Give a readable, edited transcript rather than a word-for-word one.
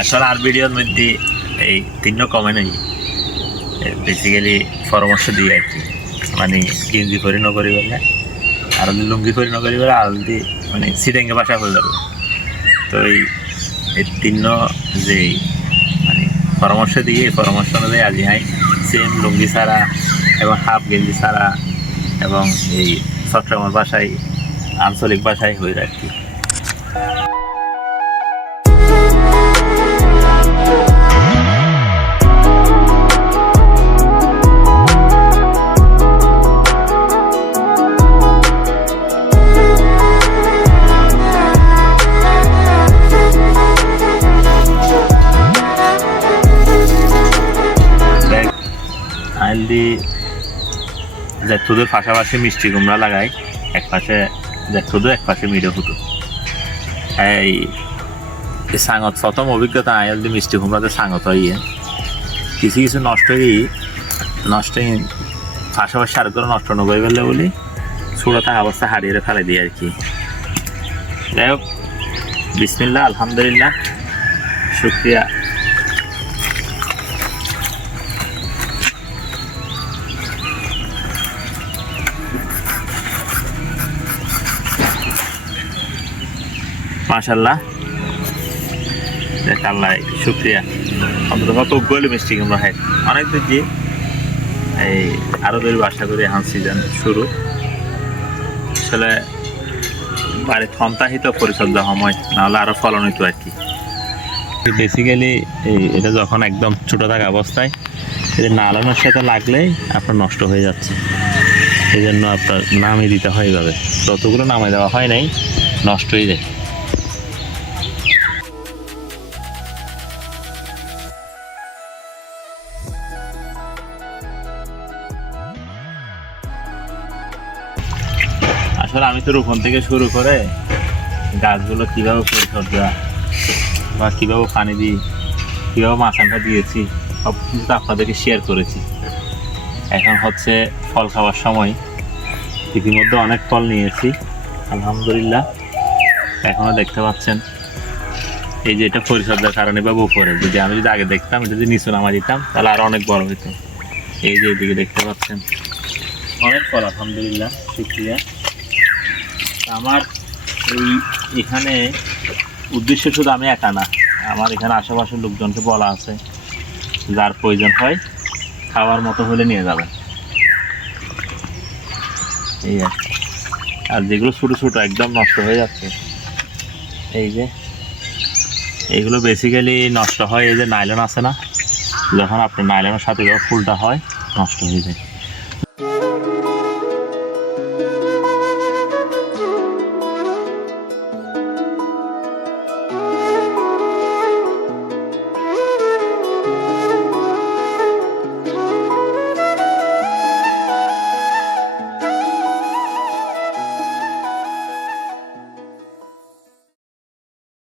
আসলে আর ভিডিওর মধ্যে এই তিন কমে বেসিক্যালি পরামর্শ দিয়ে আর কি, মানে গেঞ্জি করি নকরি বলে আর লুঙ্গি করি নকরি বলে আর মানে সিটেঙ্গে বাসা হয়ে যাবে। তো এই তিন যে মানে পরামর্শ দিয়ে এই পরামর্শ অনুযায়ী আজি হাই সেম লুঙ্গি ছাড়া এবং হাফ গেঞ্জি ছাড়া এবং এই চট্টগ্রামের ভাষায় আঞ্চলিক ভাষায় হয়ে আর কি। জেঠুদের পাশাপাশি মিষ্টি কুমড়া লাগাই, এক পাশে জেঠুদু এক পাশে মিডো ফুটু। এই সাঙত প্রথম অভিজ্ঞতা আয়ালদি মিষ্টি কুমড়াতে সাঙত হইয়ে কিছু কিছু নষ্ট পাশাপাশি আর করে নষ্ট নকরি ফেললে বলি ছোটো থাকা অবস্থা হারিয়ে ফেলে দিই আর কি। যাই হোক, বিসমিল্লাহ, আলহামদুলিল্লাহ, শুক্রিয়া। মাশাআল্লাহ, আল্লাহ শুক্রিয়া। অন্তত কতগুলো মিষ্টি কুমড়া হয় অনেক দূর যে এই আরও দূর বাসা করে এখন সিজন শুরু। আসলে বাড়ির সন্তাহিত পরিচর্যা সময় নাহলে আরও ফলন হইতো আর কি। বেসিক্যালি এটা যখন একদম ছোটো থাকা অবস্থায় এটা নালানোর সাথে লাগলেই আপনার নষ্ট হয়ে যাচ্ছে, এই জন্য আপনার নামিয়ে দিতে হয় এভাবে। যতগুলো নামিয়ে দেওয়া হয় নাই নষ্ট হয়ে যায়। আসলে আমি তো রোপণ থেকে শুরু করে গাছগুলো কীভাবে পরিচর্যা বা কীভাবে পানি দিই, কীভাবে মাছানটা দিয়েছি সব কিছু তো আপনাদেরকে শেয়ার করেছি। এখন হচ্ছে ফল খাওয়ার সময়। ইতিমধ্যে অনেক ফল নিয়েছি আলহামদুলিল্লাহ। এখনও দেখতে পাচ্ছেন এই যে এটা পরিচর্যার কারণে বা উপরে, যদি আমি আগে দেখতাম এটা যদি নিচু নামা দিতাম তাহলে আরও অনেক বড় হতো। এই যে এদিকে দেখতে পাচ্ছেন অনেক ফল আলহামদুলিল্লাহ, শুকরিয়া। আমার এখানে উদ্দেশ্য শুধু আমি একা না, আমার এখানে আশেপাশের লোকজনকে বলা আছে যার প্রয়োজন হয় খাওয়ার মতো হলে নিয়ে যাবেন, এই আর যেগুলো ছোটো ছোটো একদম নষ্ট হয়ে যাচ্ছে এই যে এইগুলো বেসিক্যালি নষ্ট হয় এই যে নাইলন আছে না, যখন আপনার নাইলনের সাথে যখন ফুলটা হয় নষ্ট হয়ে যায়।